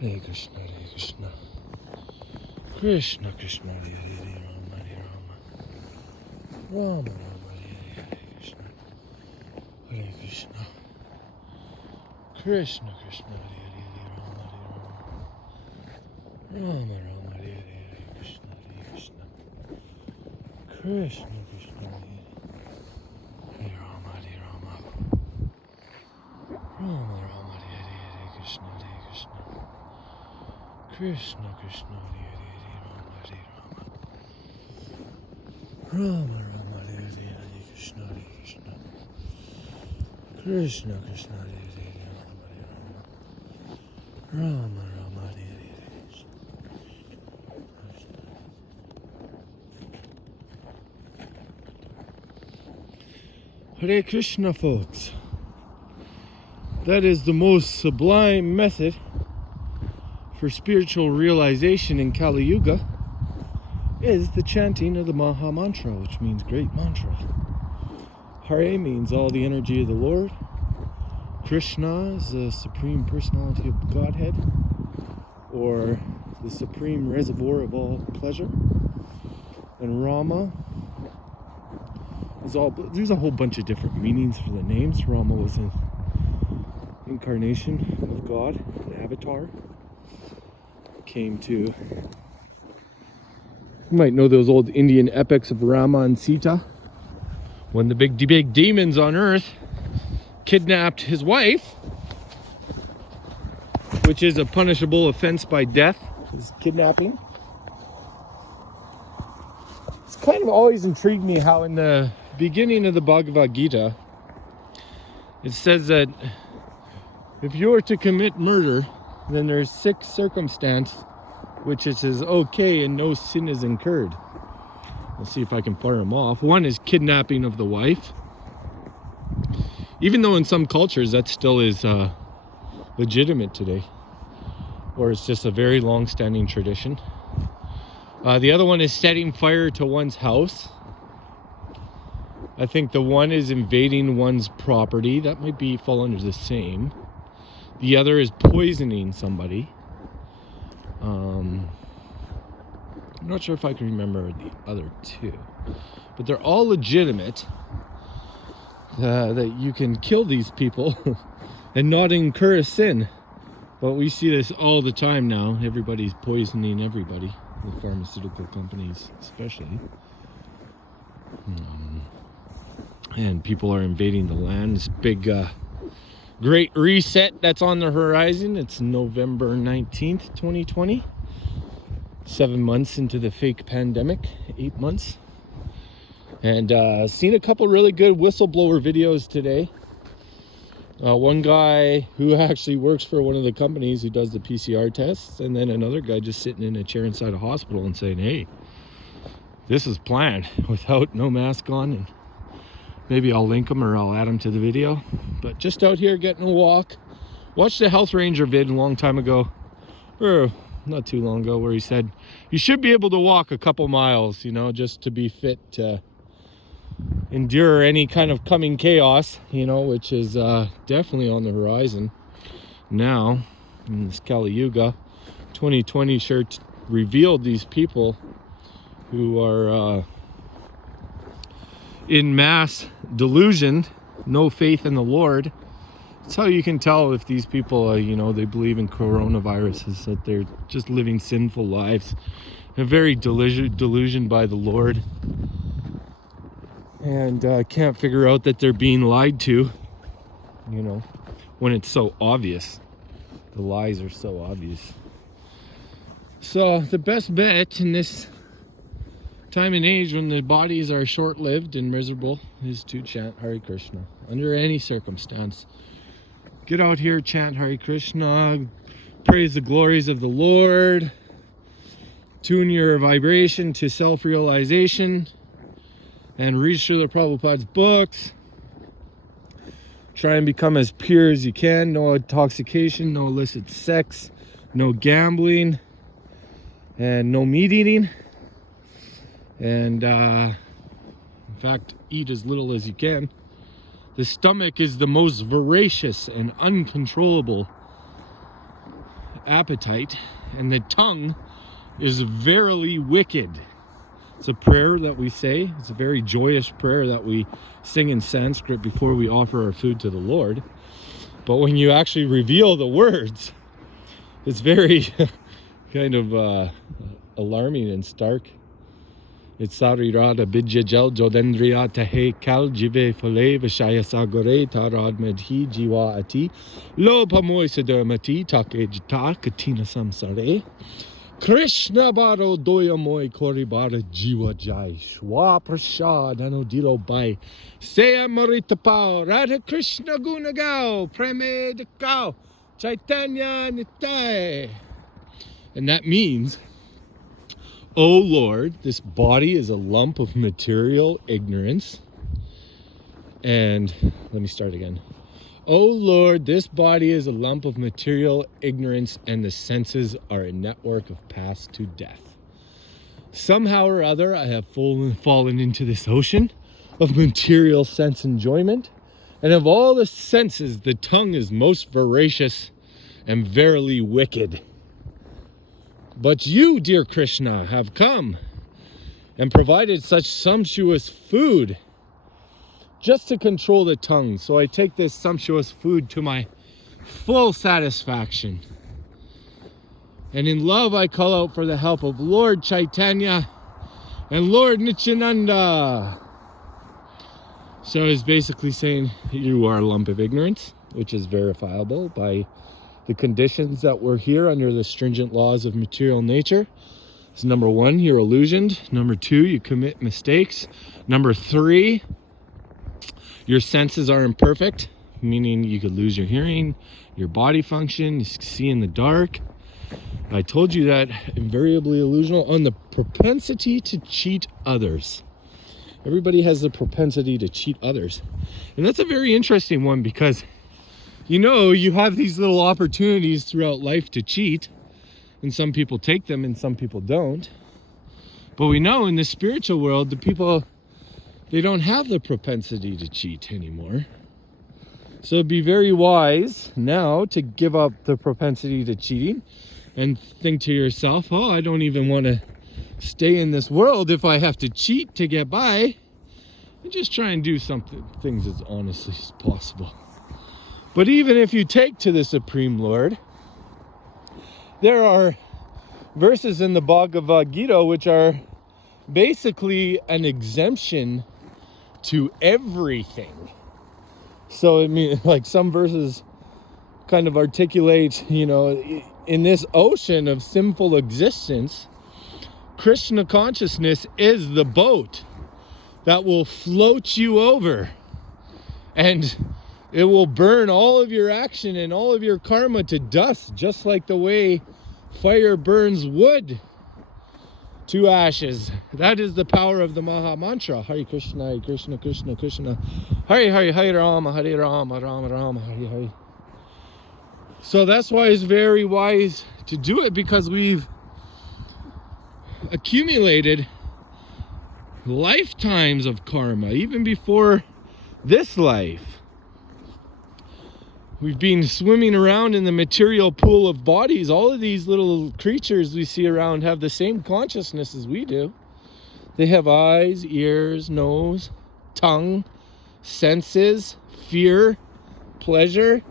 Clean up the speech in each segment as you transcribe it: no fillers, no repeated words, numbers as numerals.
Hare Krishna, Hare Krishna. Krishna Krishna, Hare Hare, Rama Hare Rama. Rama Rama, Hare Hare Krishna. Hare Krishna. Krishna Krishna, Hare Hare, Rama Hare Rama. Rama Rama, Hare Hare Krishna, Hare Krishna. Krishna Krishna, Hare Rama Hare Rama. Rama Rama, Hare Hare Krishna, Hare Krishna. Krishna Krishna, Hare Hare, Rama Hare Rama. Rama Rama, Hare Hare Krishna, Hare Krishna. Krishna Krishna, Hare Hare, Rama Hare Rama. Rama Rama, Hare Hare Krishna. Hare Krishna, folks. That is the most sublime method for spiritual realization in Kali Yuga, is the chanting of the Maha Mantra, which means great mantra. Hare means all the energy of the Lord. Krishna is the supreme personality of Godhead, or the supreme reservoir of all pleasure. And Rama is all, there's a whole bunch of different meanings for the names. Rama was an incarnation of God, an avatar. Came to, you might know those old Indian epics of Rama and Sita, when the big demons on earth kidnapped his wife, which is a punishable offense by death, is kidnapping. It's kind of always intrigued me how in the beginning of the Bhagavad Gita it says that if you were to commit murder, then there's 6 circumstances which it is okay and no sin is incurred. Let's see if I can fire them off. One is kidnapping of the wife. Even though in some cultures that still is legitimate today, or it's just a very long-standing tradition. The other one is setting fire to one's house. I think the one is invading one's property. That might fall under the same. The other is poisoning somebody. I'm not sure if I can remember the other 2, but they're all legitimate. That you can kill these people and not incur a sin. But we see this all the time now. Everybody's poisoning everybody, the pharmaceutical companies especially. And people are invading the land. This big great reset that's on the horizon. It's November 19th, 2020. 7 months into the fake pandemic, 8 months. And seen a couple really good whistleblower videos today. One guy who actually works for one of the companies who does the PCR tests, and then another guy just sitting in a chair inside a hospital and saying, hey, this is planned, without no mask on. And maybe I'll link him or I'll add him to the video. But just out here getting a walk. Watched the Health Ranger vid a long time ago, or not too long ago, where he said you should be able to walk a couple miles, you know, just to be fit to endure any kind of coming chaos, you know, which is definitely on the horizon now in this Kali Yuga. 2020 sure revealed these people who are in mass delusion, no faith in the Lord. That's how you can tell if these people, you know, they believe in coronaviruses, that they're just living sinful lives. They're very delusioned by the Lord. And can't figure out that they're being lied to, you know, when it's so obvious. The lies are so obvious. So the best bet in this time and age when the bodies are short-lived and miserable is to chant Hare Krishna under any circumstance. Get out here, chant Hare Krishna, praise the glories of the Lord, tune your vibration to self-realization, and read Srila Prabhupada's books. Try and become as pure as you can. No intoxication, no illicit sex, no gambling, and no meat eating. And in fact, eat as little as you can. The stomach is the most voracious and uncontrollable appetite, and the tongue is verily wicked. It's a prayer that we say. It's a very joyous prayer that we sing in Sanskrit before we offer our food to the Lord. But when you actually reveal the words, it's very kind of alarming and stark. It's sarirada bidjajal jodendriya tahe kal jive fale vishaya sagore tarad medhi jiwa ati lo pamoy sadermati take jita katina samsare Krishna baro doya moy koribara jiwa jai shwa prashad anodilo bai seya marita pao radha Krishna gunagao preme dekao chaitanya nitai. And that means, O Lord, this body is a lump of material ignorance. And let me start again. O Lord, this body is a lump of material ignorance, and the senses are a network of paths to death. Somehow or other, I have fallen into this ocean of material sense enjoyment. And of all the senses, the tongue is most voracious and verily wicked. But you, dear Krishna, have come and provided such sumptuous food just to control the tongue. So I take this sumptuous food to my full satisfaction. And in love, I call out for the help of Lord Chaitanya and Lord Nityananda. So it's basically saying you are a lump of ignorance, which is verifiable by the conditions that we're here under the stringent laws of material nature. So number one, you're illusioned. Number two, you commit mistakes. Number three, your senses are imperfect, meaning you could lose your hearing, your body function, you see in the dark. I told you that invariably illusional on the propensity to cheat others. Everybody has the propensity to cheat others. And that's a very interesting one because, you know, you have these little opportunities throughout life to cheat, and some people take them and some people don't. But we know in the spiritual world, the people, they don't have the propensity to cheat anymore. So it'd be very wise now to give up the propensity to cheating and think to yourself, oh, I don't even want to stay in this world if I have to cheat to get by. And just try and do things as honestly as possible. But even if you take to the Supreme Lord, there are verses in the Bhagavad Gita which are basically an exemption to everything. So it means, like, some verses kind of articulate, you know, in this ocean of sinful existence, Krishna consciousness is the boat that will float you over, and it will burn all of your action and all of your karma to dust, just like the way fire burns wood to ashes. That is the power of the Maha Mantra. Hare Krishna, Krishna Krishna, Krishna. Hare Hare, Hare Rama, Hare Rama, Rama Rama, Hare Hare. So that's why it's very wise to do it, because we've accumulated lifetimes of karma, even before this life. We've been swimming around in the material pool of bodies. All of these little creatures we see around have the same consciousness as we do. They have eyes, ears, nose, tongue, senses, fear, pleasure.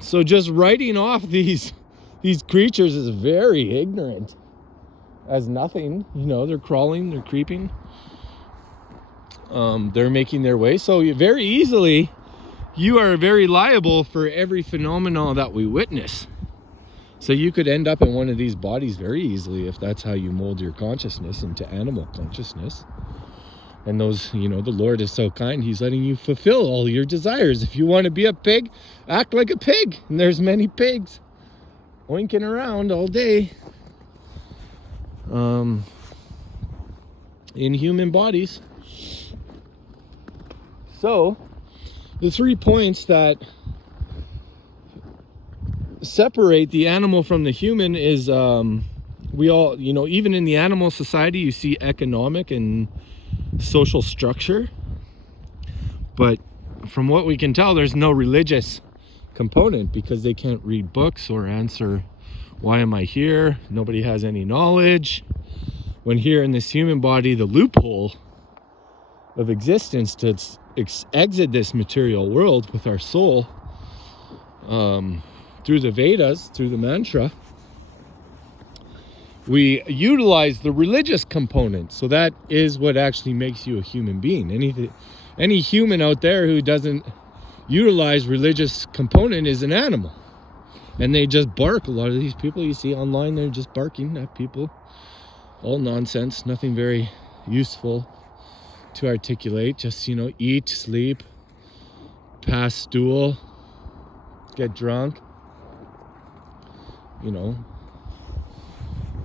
So just writing off these creatures is very ignorant as nothing. You know, they're crawling, they're creeping, they're making their way. So you very easily, you are very liable for every phenomenon that we witness. So you could end up in one of these bodies very easily if that's how you mold your consciousness into animal consciousness. And those, you know, the Lord is so kind, he's letting you fulfill all your desires. If you want to be a pig, act like a pig. And there's many pigs oinking around all day in human bodies. So the 3 points that separate the animal from the human is we all, you know, even in the animal society, you see economic and social structure, but from what we can tell, there's no religious component because they can't read books or answer Why am I here? Nobody has any knowledge. When here in this human body, the loophole of existence to exit this material world with our soul, through the Vedas, through the mantra, we utilize the religious component. So that is what actually makes you a human being. Any human out there who doesn't utilize religious component is an animal. And they just bark. A lot of these people you see online, they're just barking at people. All nonsense, nothing very useful to articulate. Just, eat, sleep, pass stool, get drunk.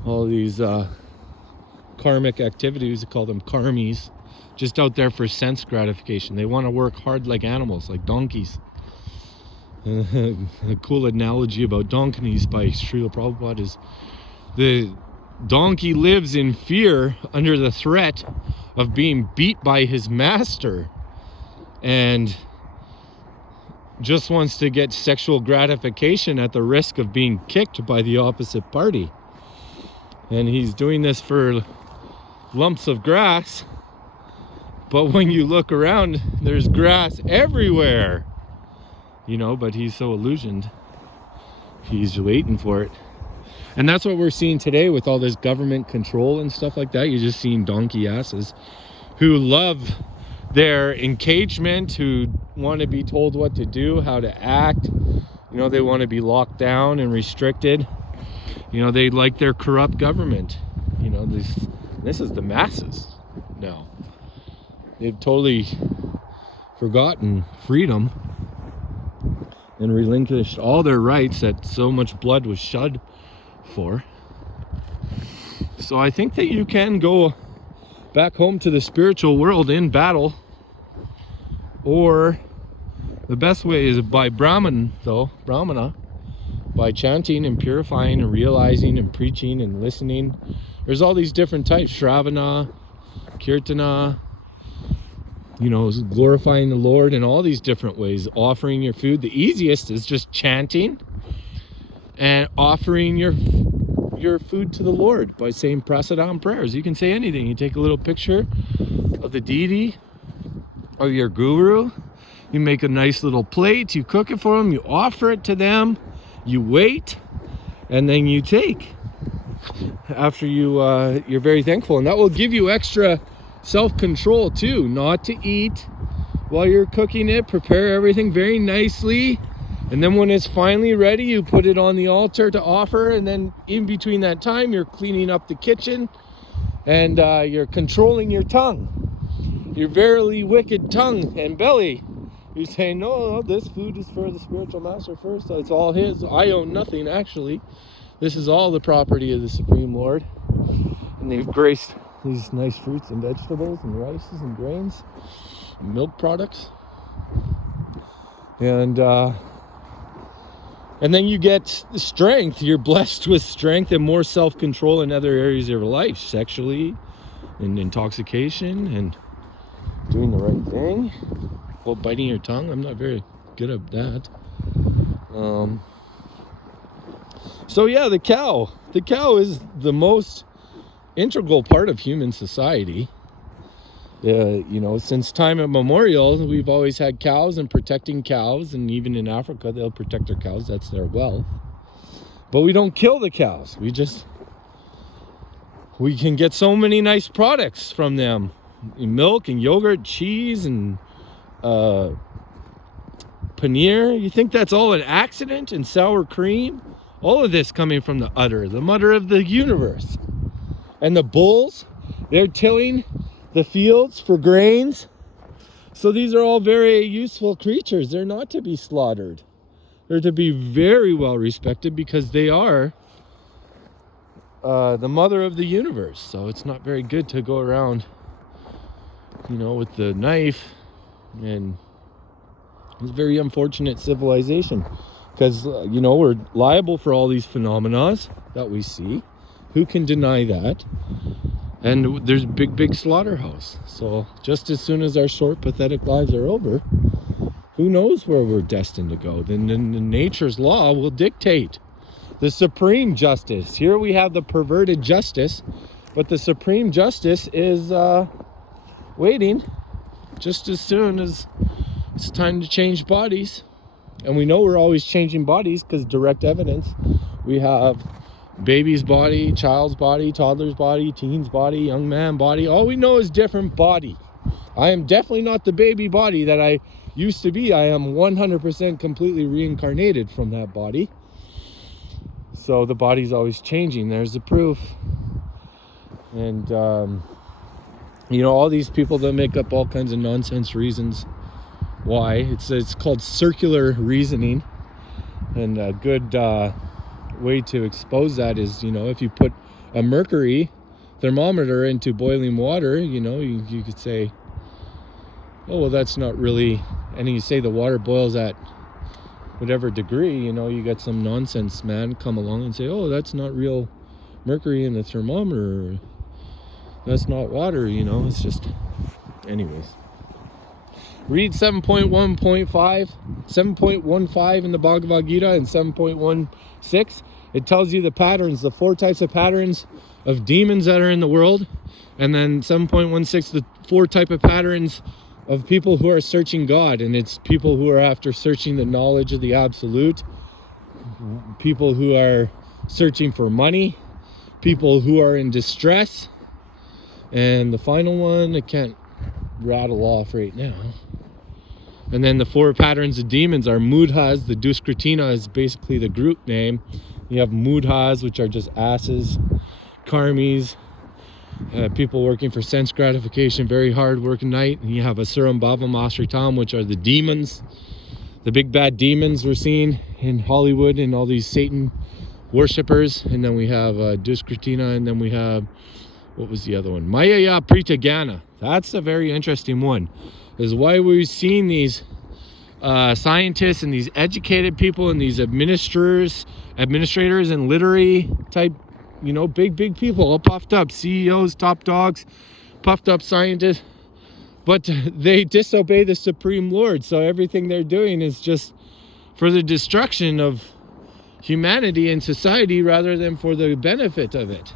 All these karmic activities, we call them karmis, just out there for sense gratification. They want to work hard like animals, like donkeys. A cool analogy about donkeys by Srila Prabhupada is the donkey lives in fear under the threat of being beat by his master, and just wants to get sexual gratification at the risk of being kicked by the opposite party. And he's doing this for lumps of grass, but when you look around, there's grass everywhere, but he's so illusioned, he's waiting for it. And that's what we're seeing today with all this government control and stuff like that. You're just seeing donkey asses who love their engagement, who want to be told what to do, how to act. They want to be locked down and restricted. They like their corrupt government. This is the masses now. They've totally forgotten freedom and relinquished all their rights that so much blood was shed for. So I think that you can go back home to the spiritual world in battle, or the best way is by brahmana, by chanting and purifying and realizing and preaching and listening. There's all these different types: Shravana, Kirtana, glorifying the Lord in all these different ways. Offering your food. The easiest is just chanting and offering your food to the Lord by saying prasadam prayers. You can say anything. You take a little picture of the deity or your guru. You make a nice little plate. You cook it for them. You offer it to them. You wait, and then you take after you're very thankful. And that will give you extra self-control too, not to eat while you're cooking it. Prepare everything very nicely, and then when it's finally ready, you put it on the altar to offer. And then in between that time, you're cleaning up the kitchen, and you're controlling your tongue, your verily wicked tongue and belly. You're saying, no, this food is for the spiritual master first. So it's all his. I own nothing, actually. This is all the property of the Supreme Lord. And they've graced these nice fruits and vegetables and rices and grains and milk products. And then you get strength. You're blessed with strength and more self-control in other areas of your life, sexually and intoxication and doing the right thing. Well, biting your tongue, I'm not very good at that. So yeah, the cow is the most integral part of human society. Since time immemorial, we've always had cows and protecting cows, and even in Africa, they'll protect their cows. That's their wealth. But we don't kill the cows. We can get so many nice products from them: milk and yogurt, cheese and paneer. You think that's all an accident? And sour cream? All of this coming from the udder, the mother of the universe. And the bulls, they're tilling the fields for grains. So these are all very useful creatures. They're not to be slaughtered. They're to be very well respected because they are the mother of the universe. So it's not very good to go around, with the knife. And it's a very unfortunate civilization because, we're liable for all these phenomena that we see. Who can deny that? And there's big slaughterhouse. So just as soon as our short, pathetic lives are over, who knows where we're destined to go? Then nature's law will dictate the supreme justice. Here we have the perverted justice, but the supreme justice is waiting just as soon as it's time to change bodies. And we know we're always changing bodies because direct evidence. We have baby's body, child's body, toddler's body, teen's body, young man body. All we know is different body. I am definitely not the baby body that I used to be. I am 100% completely reincarnated from that body. So the body's always changing. There's the proof. And you know, all these people that make up all kinds of nonsense reasons why. It's called circular reasoning. And a good way to expose that is, you know, if you put a mercury thermometer into boiling water, you know, you could say, oh, well, that's not really, and you say the water boils at whatever degree, you know, you got some nonsense man come along and say, oh, that's not real mercury in the thermometer, that's not water, you know. It's just, anyways. Read 7.15 in the Bhagavad Gita and 7.16. It tells you the patterns, the 4 types of patterns of demons that are in the world. And then 7.16, the 4 type of patterns of people who are searching God. And it's people who are after searching the knowledge of the absolute, people who are searching for money, people who are in distress. And the final one, I can't rattle off right now. And then the 4 patterns of demons are mudhas. The Duskritina is basically the group name. You have mudhas, which are just asses, karmis, people working for sense gratification, very hard working night. And you have asuram bhavam ashritam, which are the demons, the big bad demons we're seeing in Hollywood and all these Satan worshippers. And then we have Duskritina, and then we have, what was the other one? Mayaya Pritagana. That's a very interesting one. Is why we're seeing these scientists and these educated people and these administrators and literary type, you know, big people, all puffed up, CEOs, top dogs, puffed up scientists, but they disobey the Supreme Lord. So everything they're doing is just for the destruction of humanity and society rather than for the benefit of it,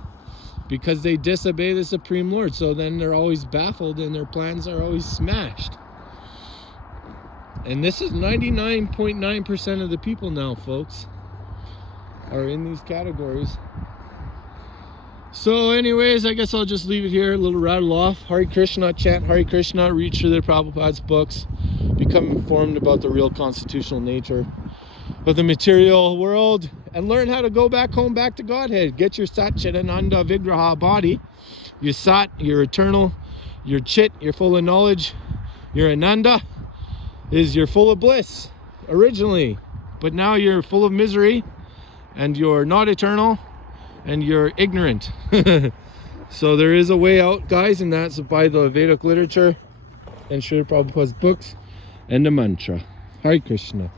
because they disobey the Supreme Lord. So then they're always baffled and their plans are always smashed. And this is 99.9% of the people now, folks, are in these categories. So anyways, I guess I'll just leave it here, a little rattle off. Hare Krishna, chant Hare Krishna, read through the Prabhupada's books, become informed about the real constitutional nature of the material world, and learn how to go back home, back to Godhead. Get your Sat Chidananda Vigraha body. You're Sat, you're eternal, you're Chit, you're full of knowledge, you're Ananda, you're full of bliss originally, but now you're full of misery, and you're not eternal, and you're ignorant. So there is a way out, guys, and that's by the Vedic literature and Srila Prabhupada's books and the mantra. Hare Krishna.